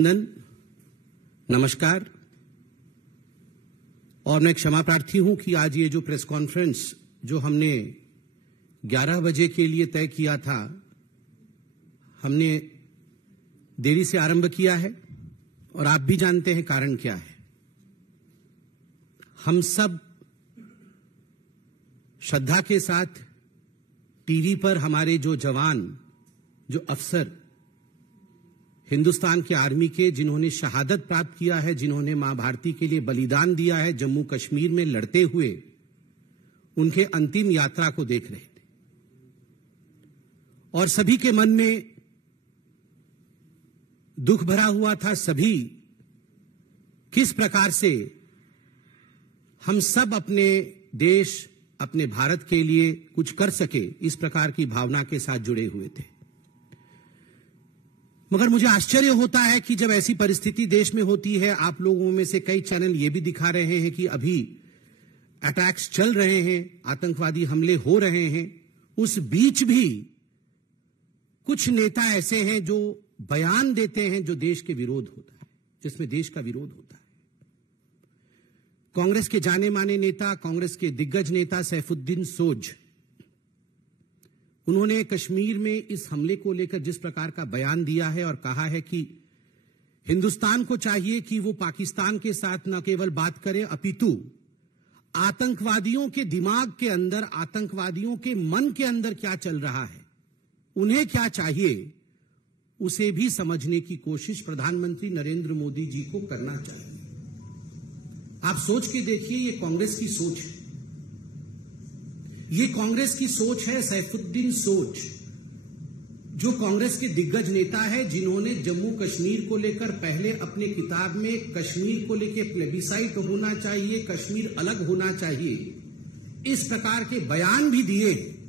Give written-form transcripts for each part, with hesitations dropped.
नमस्कार। और मैं क्षमा प्रार्थी हूं कि आज ये जो प्रेस कॉन्फ्रेंस जो हमने 11 बजे के लिए तय किया था, हमने देरी से आरंभ किया है और आप भी जानते हैं कारण क्या है। हम सब श्रद्धा के साथ टीवी पर हमारे जो जवान, जो अफसर हिंदुस्तान के आर्मी के, जिन्होंने शहादत प्राप्त किया है, जिन्होंने मां भारती के लिए बलिदान दिया है जम्मू कश्मीर में लड़ते हुए, उनके अंतिम यात्रा को देख रहे थे। और सभी के मन में दुख भरा हुआ था। सभी किस प्रकार से हम सब अपने देश, अपने भारत के लिए कुछ कर सके, इस प्रकार की भावना के साथ जुड़े हुए थे। मगर मुझे आश्चर्य होता है कि जब ऐसी परिस्थिति देश में होती है, आप लोगों में से कई चैनल ये भी दिखा रहे हैं कि अभी अटैक्स चल रहे हैं, आतंकवादी हमले हो रहे हैं, उस बीच भी कुछ नेता ऐसे हैं जो बयान देते हैं जो देश के विरोध होता है, जिसमें देश का विरोध होता है। कांग्रेस के जाने माने नेता, कांग्रेस के दिग्गज नेता सैफुद्दीन सोज, उन्होंने कश्मीर में इस हमले को लेकर जिस प्रकार का बयान दिया है और कहा है कि हिंदुस्तान को चाहिए कि वो पाकिस्तान के साथ न केवल बात करे, अपितु आतंकवादियों के दिमाग के अंदर, आतंकवादियों के मन के अंदर क्या चल रहा है, उन्हें क्या चाहिए, उसे भी समझने की कोशिश प्रधानमंत्री नरेंद्र मोदी जी को करना चाहिए। आप सोच के देखिए, ये कांग्रेस की सोच है, ये कांग्रेस की सोच है। सैफुद्दीन सोज जो कांग्रेस के दिग्गज नेता है, जिन्होंने जम्मू कश्मीर को लेकर पहले अपने किताब में कश्मीर को लेकर प्लेबिसाइट होना चाहिए, कश्मीर अलग होना चाहिए, इस प्रकार के बयान भी दिए।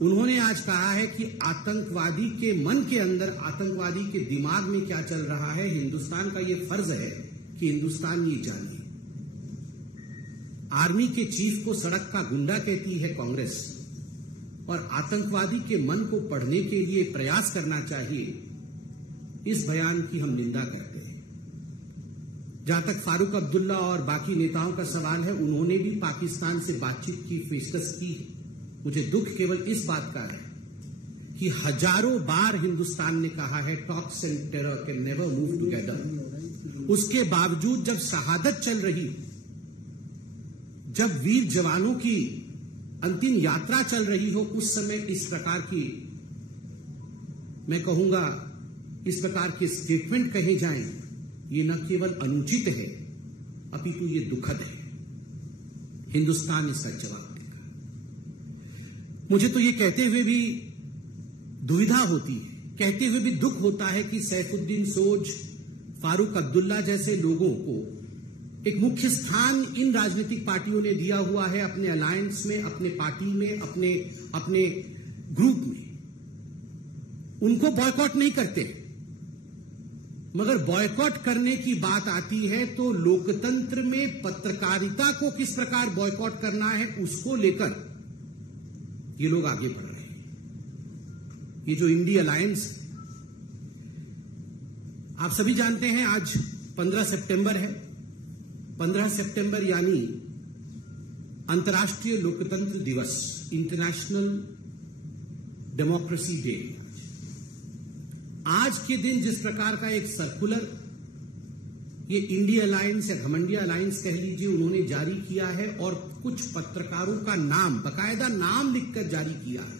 उन्होंने आज कहा है कि आतंकवादी के मन के अंदर, आतंकवादी के दिमाग में क्या चल रहा है, हिंदुस्तान का यह फर्ज है कि हिंदुस्तान ये जाने। आर्मी के चीफ को सड़क का गुंडा कहती है कांग्रेस, और आतंकवादी के मन को पढ़ने के लिए प्रयास करना चाहिए, इस बयान की हम निंदा करते हैं। जहां तक फारूक अब्दुल्ला और बाकी नेताओं का सवाल है, उन्होंने भी पाकिस्तान से बातचीत की, पेशकश की। मुझे दुख केवल इस बात का है कि हजारों बार हिंदुस्तान ने कहा है talks and terror can never move together. उसके बावजूद जब शहादत चल रही, जब वीर जवानों की अंतिम यात्रा चल रही हो, उस समय इस प्रकार की, मैं कहूंगा, इस प्रकार के स्टेटमेंट कहे जाएं, ये न केवल अनुचित है, अपितु ये दुखद है। हिंदुस्तान इसका जवाब देगा। मुझे तो ये कहते हुए भी दुविधा होती है, कहते हुए भी दुख होता है कि सैफुद्दीन सोज, फारूक अब्दुल्ला जैसे लोगों को एक मुख्य स्थान इन राजनीतिक पार्टियों ने दिया हुआ है, अपने अलायंस में, अपने पार्टी में, अपने ग्रुप में। उनको बॉयकॉट नहीं करते, मगर बॉयकॉट करने की बात आती है तो लोकतंत्र में पत्रकारिता को किस प्रकार बॉयकॉट करना है, उसको लेकर ये लोग आगे बढ़ रहे हैं। ये जो इंडी अलायंस, आप सभी जानते हैं आज 15 सितंबर है। 15 सितंबर यानी अंतर्राष्ट्रीय लोकतंत्र दिवस, इंटरनेशनल डेमोक्रेसी डे। आज के दिन जिस प्रकार का एक सर्कुलर ये इंडिया अलायंस या घमंडिया अलायंस कह लीजिए, उन्होंने जारी किया है और कुछ पत्रकारों का नाम, बकायदा नाम लिखकर जारी किया है।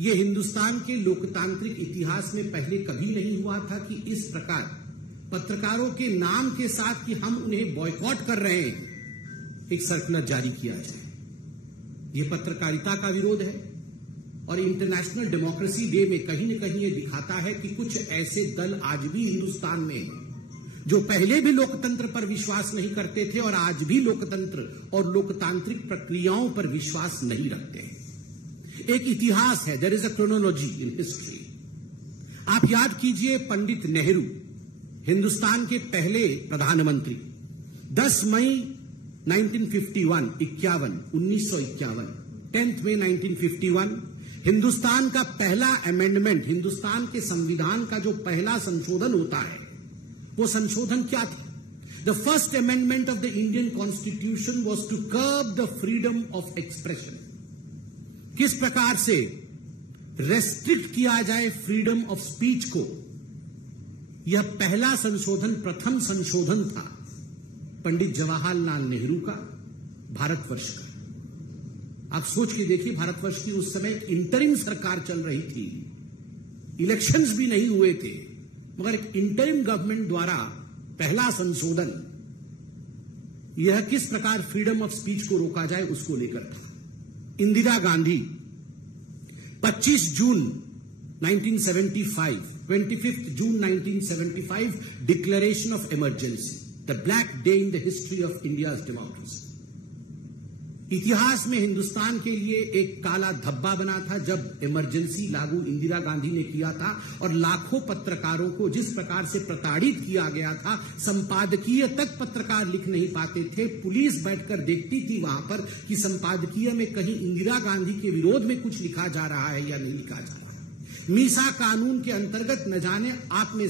ये हिंदुस्तान के लोकतांत्रिक इतिहास में पहले कभी नहीं हुआ था कि इस प्रकार पत्रकारों के नाम के साथ कि हम उन्हें बॉयकॉट कर रहे हैं, एक सर्कुलर जारी किया जाए। यह पत्रकारिता का विरोध है और इंटरनेशनल डेमोक्रेसी डे में कहीं न कहीं यह दिखाता है कि कुछ ऐसे दल आज भी हिंदुस्तान में हैं जो पहले भी लोकतंत्र पर विश्वास नहीं करते थे और आज भी लोकतंत्र और लोकतांत्रिक प्रक्रियाओं पर विश्वास नहीं रखते हैं। एक इतिहास है, there is a chronology in history. आप याद कीजिए, पंडित नेहरू, हिंदुस्तान के पहले प्रधानमंत्री, 10 मई 1951, 1951, 10 मई 1951, हिंदुस्तान का पहला अमेंडमेंट, हिंदुस्तान के संविधान का जो पहला संशोधन होता है, वो संशोधन क्या था? The first amendment of the Indian constitution was to curb the freedom of expression. किस प्रकार से रेस्ट्रिक्ट किया जाए फ्रीडम ऑफ स्पीच को, यह पहला संशोधन, प्रथम संशोधन था पंडित जवाहरलाल नेहरू का, भारतवर्ष का। आप सोच के देखिए, भारतवर्ष की उस समय इंटरिम सरकार चल रही थी, इलेक्शंस भी नहीं हुए थे, मगर एक इंटरिम गवर्नमेंट द्वारा पहला संशोधन, यह किस प्रकार फ्रीडम ऑफ स्पीच को रोका जाए उसको लेकर था। इंदिरा गांधी 25 जून 1975, 25 जून 1975 declaration of emergency, the black day in the history of India's democracy. इतिहास में हिंदुस्तान के लिए एक काला धब्बा बना था जब इमरजेंसी लागू इंदिरा गांधी ने किया था, और लाखों पत्रकारों को जिस प्रकार से प्रताड़ित किया गया था, संपादकीय तक पत्रकार लिख नहीं पाते थे। पुलिस बैठकर देखती थी वहां पर कि संपादकीय में कहीं इंदिरा गांधी के विरोध में कुछ लिखा जा रहा है या नहीं लिखा जा रहा है। मीसा कानून के अंतर्गत न जाने आप में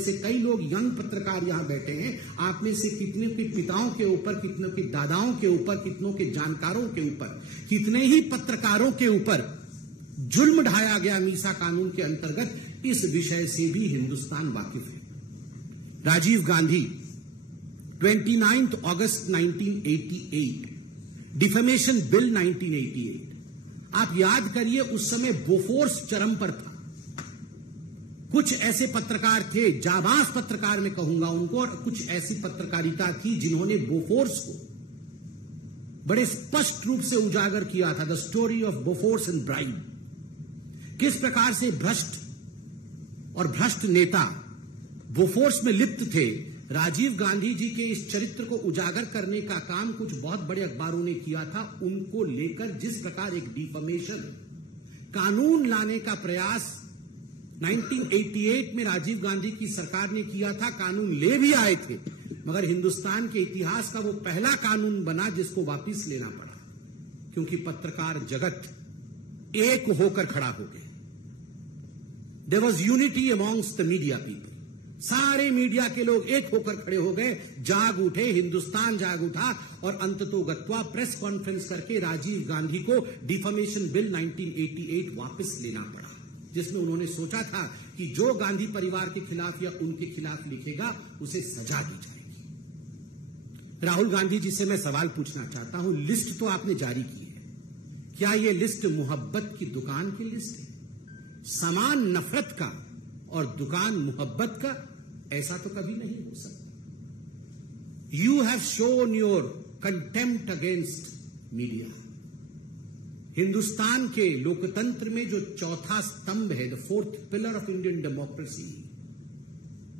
से कई लोग यंग पत्रकार यहां बैठे हैं, आप में से कितने के पिताओं के ऊपर, कितनों के दादाओं के ऊपर, कितनों के जानकारों के ऊपर, कितने ही पत्रकारों के ऊपर जुल्म ढाया गया मीसा कानून के अंतर्गत, इस विषय से भी हिंदुस्तान वाकिफ है। राजीव गांधी 29 अगस्त 1988, डिफेमेशन बिल 1988, आप याद करिए उस समय बोफोर्स चरम पर था। कुछ ऐसे पत्रकार थे, जाबाज पत्रकार मैं कहूंगा उनको, और कुछ ऐसी पत्रकारिता थी जिन्होंने बोफोर्स को बड़े स्पष्ट रूप से उजागर किया था। The story of Bofors and bribe, किस प्रकार से भ्रष्ट और भ्रष्ट नेता बोफोर्स में लिप्त थे। राजीव गांधी जी के इस चरित्र को उजागर करने का काम कुछ बहुत बड़े अखबारों ने किया था। उनको लेकर जिस प्रकार एक डिफेमेशन कानून लाने का प्रयास 1988 में राजीव गांधी की सरकार ने किया था, कानून ले भी आए थे, मगर हिंदुस्तान के इतिहास का वो पहला कानून बना जिसको वापस लेना पड़ा, क्योंकि पत्रकार जगत एक होकर खड़ा हो गए। There was unity amongst the media people, सारे मीडिया के लोग एक होकर खड़े हो गए, जाग उठे, हिंदुस्तान जाग उठा, और अंततोगत्वा प्रेस कॉन्फ्रेंस करके राजीव गांधी को डिफेमेशन बिल 1988 वापस लेना पड़ा, जिसमें उन्होंने सोचा था कि जो गांधी परिवार के खिलाफ या उनके खिलाफ लिखेगा उसे सजा दी जाएगी। राहुल गांधी जी से मैं सवाल पूछना चाहता हूं, लिस्ट तो आपने जारी की है, क्या यह लिस्ट मोहब्बत की दुकान की लिस्ट है? सामान नफरत का और दुकान मोहब्बत का, ऐसा तो कभी नहीं हो सकता। You have shown your contempt against media. Hindustan के लोकतंत्र में जो चौथा स्तंभ है, the fourth pillar of Indian democracy,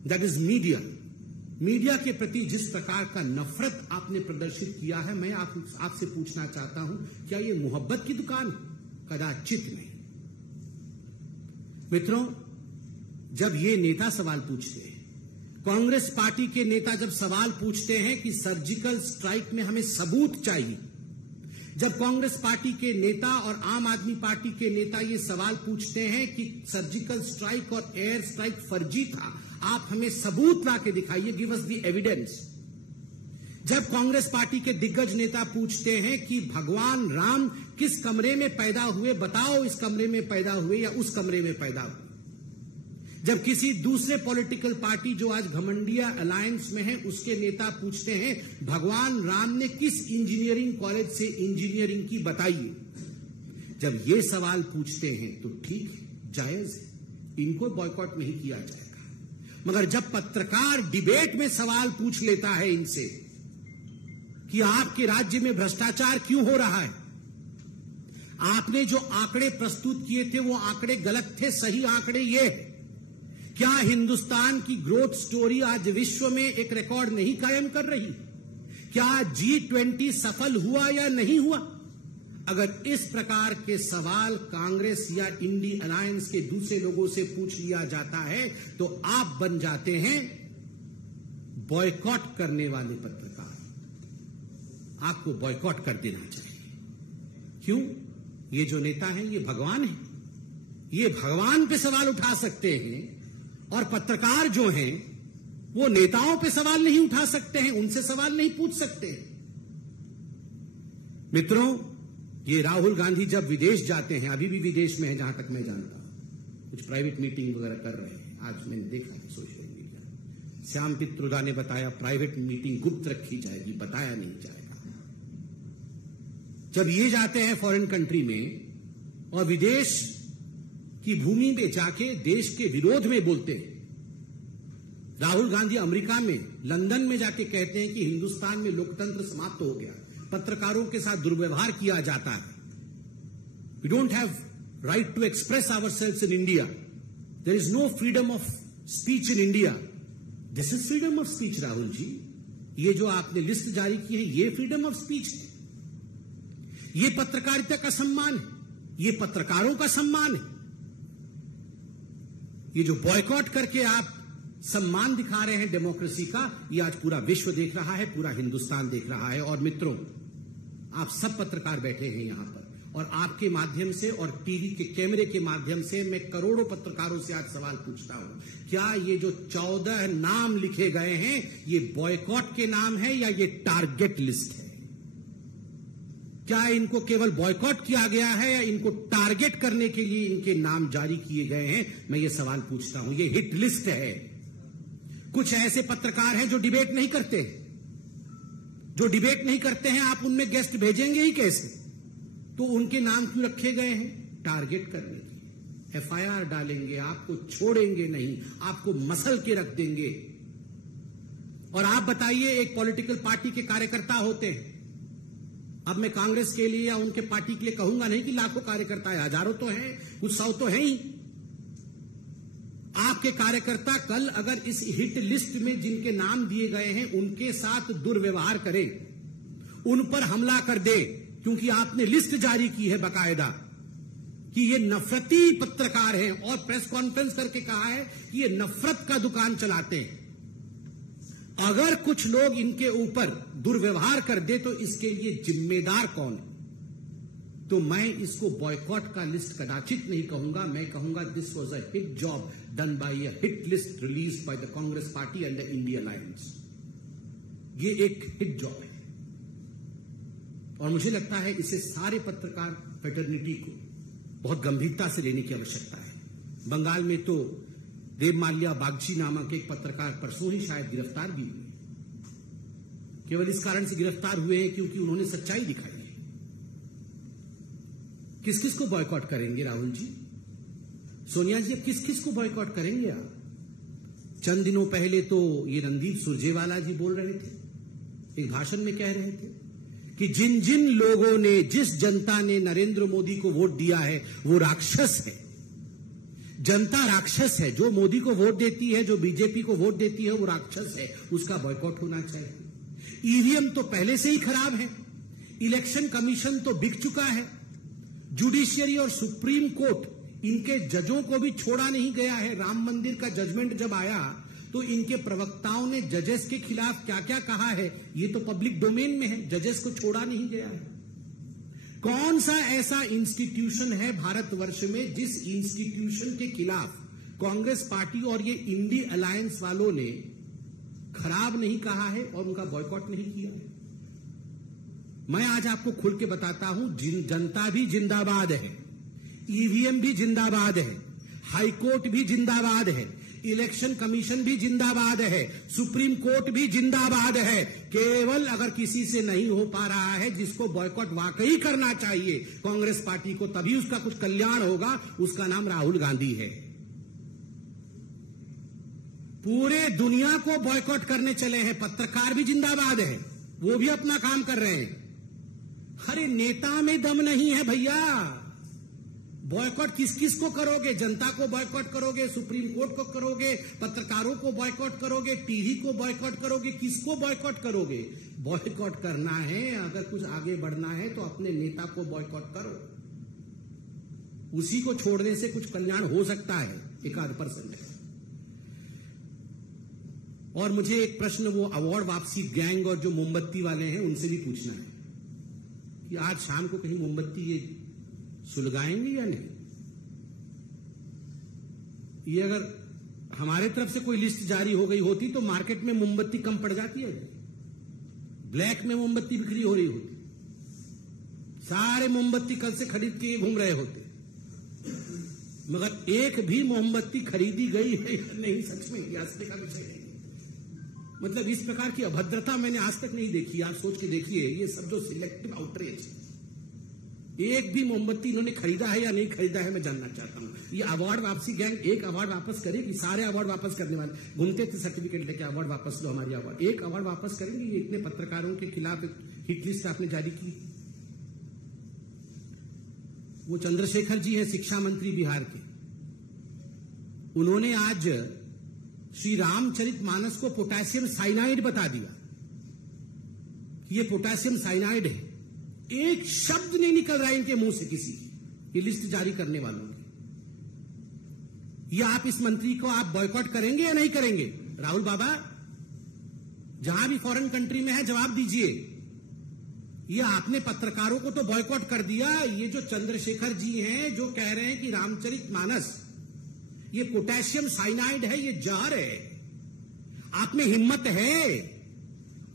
that is media. Media के प्रति जिस प्रकार का नफरत आपने प्रदर्शित किया है, मैं आपसे पूछना चाहता हूं, क्या यह मोहब्बत की दुकान? कदाचित नहीं। मित्रों, जब ये नेता सवाल पूछते हैं, कांग्रेस पार्टी के नेता जब सवाल पूछते हैं कि सर्जिकल स्ट्राइक में हमें सबूत चाहिए, जब कांग्रेस पार्टी के नेता और आम आदमी पार्टी के नेता ये सवाल पूछते हैं कि सर्जिकल स्ट्राइक और एयर स्ट्राइक फर्जी था, आप हमें सबूत ला के दिखाइए, गिव अस द एविडेंस। जब कांग्रेस पार्टी के दिग्गज नेता पूछते हैं कि भगवान राम किस कमरे में पैदा हुए, बताओ इस कमरे में पैदा हुए या उस कमरे में पैदा हुए। जब किसी दूसरे पॉलिटिकल पार्टी जो आज घमंडिया अलायंस में है, उसके नेता पूछते हैं भगवान राम ने किस इंजीनियरिंग कॉलेज से इंजीनियरिंग की, बताइए। जब ये सवाल पूछते हैं तो ठीक है, जायज है, इनको बॉयकॉट नहीं किया जाएगा। मगर जब पत्रकार डिबेट में सवाल पूछ लेता है इनसे कि आपके राज्य में भ्रष्टाचार क्यों हो रहा है, आपने जो आंकड़े प्रस्तुत किए थे वो आंकड़े गलत थे, सही आंकड़े ये है, क्या हिंदुस्तान की ग्रोथ स्टोरी आज विश्व में एक रिकॉर्ड नहीं कायम कर रही? क्या G20 सफल हुआ या नहीं हुआ? अगर इस प्रकार के सवाल कांग्रेस या इंडी अलायंस के दूसरे लोगों से पूछ लिया जाता है तो आप बन जाते हैं बॉयकॉट करने वाले पत्रकार। आपको बॉयकॉट कर देना चाहिए। क्यों? ये जो नेता हैं ये भगवान हैं। ये भगवान पे सवाल उठा सकते हैं और पत्रकार जो हैं वो नेताओं पे सवाल नहीं उठा सकते हैं, उनसे सवाल नहीं पूछ सकते। मित्रों, ये राहुल गांधी जब विदेश जाते हैं, अभी भी विदेश में है जहां तक मैं जानता हूं, कुछ प्राइवेट मीटिंग वगैरह कर रहे हैं। आज मैंने देखा था सोशल मीडिया, श्याम पित्रोदा ने बताया प्राइवेट मीटिंग गुप्त रखी जाएगी, बताया नहीं जाएगा। जब ये जाते हैं फॉरेन कंट्री में और विदेश की भूमि में जाके देश के विरोध में बोलते हैं, राहुल गांधी अमेरिका में लंदन में जाके कहते हैं कि हिंदुस्तान में लोकतंत्र समाप्त हो गया, पत्रकारों के साथ दुर्व्यवहार किया जाता है, we don't have right to express ourselves in India, there is no freedom of speech in India. This is freedom of speech Rahul ji, ये जो आपने लिस्ट जारी की है ये फ्रीडम ऑफ स्पीच है, ये पत्रकारिता का सम्मान है, ये पत्रकारों का सम्मान है। ये जो बॉयकॉट करके आप सम्मान दिखा रहे हैं डेमोक्रेसी का, ये आज पूरा विश्व देख रहा है, पूरा हिंदुस्तान देख रहा है। और मित्रों, आप सब पत्रकार बैठे हैं यहां पर, और आपके माध्यम से और टीवी के कैमरे के माध्यम से मैं करोड़ों पत्रकारों से आज सवाल पूछता हूं, क्या ये जो 14 नाम लिखे गए हैं ये बॉयकॉट के नाम है या ये टारगेट लिस्ट है? क्या इनको केवल बॉयकॉट किया गया है या इनको टारगेट करने के लिए इनके नाम जारी किए गए हैं? मैं ये सवाल पूछता हूं। ये हिट लिस्ट है। कुछ ऐसे पत्रकार हैं जो डिबेट नहीं करते, जो डिबेट नहीं करते हैं, आप उनमें गेस्ट भेजेंगे ही कैसे? तो उनके नाम क्यों रखे गए हैं? टारगेट करने की। एफआईआर डालेंगे, आपको छोड़ेंगे नहीं, आपको मसल के रख देंगे। और आप बताइए, एक पॉलिटिकल पार्टी के कार्यकर्ता होते हैं, अब मैं कांग्रेस के लिए या उनके पार्टी के लिए कहूंगा नहीं कि लाखों कार्यकर्ता है, हजारों तो हैं, कुछ सौ तो हैं ही। आपके कार्यकर्ता कल अगर इस हिट लिस्ट में जिनके नाम दिए गए हैं उनके साथ दुर्व्यवहार करें, उन पर हमला कर दे, क्योंकि आपने लिस्ट जारी की है बकायदा कि ये नफरती पत्रकार हैं, और प्रेस कॉन्फ्रेंस करके कहा है कि ये नफरत का दुकान चलाते हैं। अगर कुछ लोग इनके ऊपर दुर्व्यवहार कर दे तो इसके लिए जिम्मेदार कौन है? तो मैं इसको बॉयकॉट का लिस्ट कदाचित नहीं कहूंगा, मैं कहूंगा this was a hit job done by a hit list release by the Congress party and the India alliance. ये एक हिट जॉब है और मुझे लगता है इसे सारे पत्रकार फ्रेटर्निटी को बहुत गंभीरता से लेने की आवश्यकता है। बंगाल में तो देवमाल्या बागची नामक एक पत्रकार परसों ही शायद गिरफ्तार भी हुए, केवल इस कारण से गिरफ्तार हुए हैं क्योंकि उन्होंने सच्चाई दिखाई है। किस किस को बॉयकॉट करेंगे राहुल जी? सोनिया जी, किस किस को बॉयकॉट करेंगे आप? चंद दिनों पहले तो ये रणदीप सुरजेवाला जी बोल रहे थे, एक भाषण में कह रहे थे कि जिन जिन लोगों ने, जिस जनता ने नरेंद्र मोदी को वोट दिया है वो राक्षस है। जनता राक्षस है, जो मोदी को वोट देती है, जो बीजेपी को वोट देती है वो राक्षस है, उसका बॉयकॉट होना चाहिए। ईवीएम तो पहले से ही खराब है, इलेक्शन कमीशन तो बिक चुका है, जुडिशियरी और सुप्रीम कोर्ट इनके जजों को भी छोड़ा नहीं गया है। राम मंदिर का जजमेंट जब आया तो इनके प्रवक्ताओं ने जजेस के खिलाफ क्या क्या कहा है ये तो पब्लिक डोमेन में है, जजेस को छोड़ा नहीं गया है। कौन सा ऐसा इंस्टीट्यूशन है भारतवर्ष में जिस इंस्टीट्यूशन के खिलाफ कांग्रेस पार्टी और ये इंडी अलायंस वालों ने खराब नहीं कहा है और उनका बॉयकॉट नहीं किया है? मैं आज आपको खुल के बताता हूं, जनता भी जिंदाबाद है, ईवीएम भी जिंदाबाद है, हाईकोर्ट भी जिंदाबाद है, इलेक्शन कमीशन भी जिंदाबाद है, सुप्रीम कोर्ट भी जिंदाबाद है। केवल अगर किसी से नहीं हो पा रहा है जिसको बॉयकॉट वाकई करना चाहिए कांग्रेस पार्टी को, तभी उसका कुछ कल्याण होगा, उसका नाम राहुल गांधी है। पूरे दुनिया को बॉयकॉट करने चले हैं, पत्रकार भी जिंदाबाद है, वो भी अपना काम कर रहे हैं। अरे नेता में दम नहीं है भैया। बॉयकॉट किस किस को करोगे? जनता को बॉयकॉट करोगे, सुप्रीम कोर्ट को करोगे, पत्रकारों को बॉयकॉट करोगे, टीवी को बॉयकॉट करोगे, किसको बॉयकॉट करोगे? बॉयकॉट करना है, अगर कुछ आगे बढ़ना है तो अपने नेता को बॉयकॉट करो, उसी को छोड़ने से कुछ कल्याण हो सकता है, 1% है। और मुझे एक प्रश्न वो अवार्ड वापसी गैंग और जो मोमबत्ती वाले हैं उनसे भी पूछना है कि आज शाम को कहीं मोमबत्ती ये सुलगाएंगे या नहीं? ये अगर हमारे तरफ से कोई लिस्ट जारी हो गई होती तो मार्केट में मोमबत्ती कम पड़ जाती है, ब्लैक में मोमबत्ती बिक्री हो रही होती, सारे मोमबत्ती कल से खरीद के घूम रहे होते, मगर एक भी मोमबत्ती खरीदी गई है या नहीं, सच में ये आश्चर्य का विषय है। मतलब इस प्रकार की अभद्रता मैंने आज तक नहीं देखी। आप सोच के देखिए, ये सब जो सिलेक्टिव आउटरीच, एक भी मोमबत्ती इन्होंने खरीदा है या नहीं खरीदा है, मैं जानना चाहता हूं। ये अवार्ड वापसी गैंग एक अवार्ड वापस करेगी, सारे अवार्ड वापस करने वाले घूमते थे सर्टिफिकेट लेके, अवार्ड वापस दो, हमारी अवार्ड, एक अवार्ड वापस करेंगे। ये इतने पत्रकारों के खिलाफ हिट लिस्ट आपने जारी की। वो चंद्रशेखर जी है शिक्षा मंत्री बिहार के, उन्होंने आज श्री रामचरितमानस को पोटेशियम साइनाइड बता दिया कि ये पोटेशियम साइनाइड है। एक शब्द नहीं निकल रहा है इनके मुंह से किसी की, ये लिस्ट जारी करने वालों की। या आप इस मंत्री को आप बॉयकॉट करेंगे या नहीं करेंगे? राहुल बाबा, जहां भी फॉरेन कंट्री में है जवाब दीजिए। ये आपने पत्रकारों को तो बॉयकॉट कर दिया, ये जो चंद्रशेखर जी हैं जो कह रहे हैं कि रामचरितमानस ये पोटेशियम साइनाइड है, ये जहर है, आप में हिम्मत है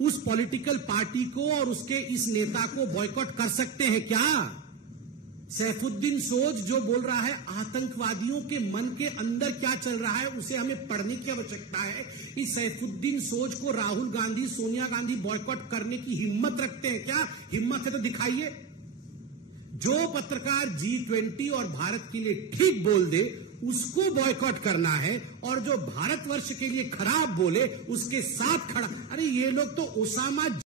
उस पॉलिटिकल पार्टी को और उसके इस नेता को बॉयकॉट कर सकते हैं क्या? सैफुद्दीन सोज जो बोल रहा है, आतंकवादियों के मन के अंदर क्या चल रहा है उसे हमें पढ़ने की आवश्यकता है। इस सैफुद्दीन सोज को राहुल गांधी, सोनिया गांधी बॉयकॉट करने की हिम्मत रखते हैं क्या? हिम्मत है तो दिखाइए। जो पत्रकार G20 और भारत के लिए ठीक बोल दे उसको बॉयकॉट करना है, और जो भारतवर्ष के लिए खराब बोले उसके साथ खड़ा। अरे ये लोग तो ओसामा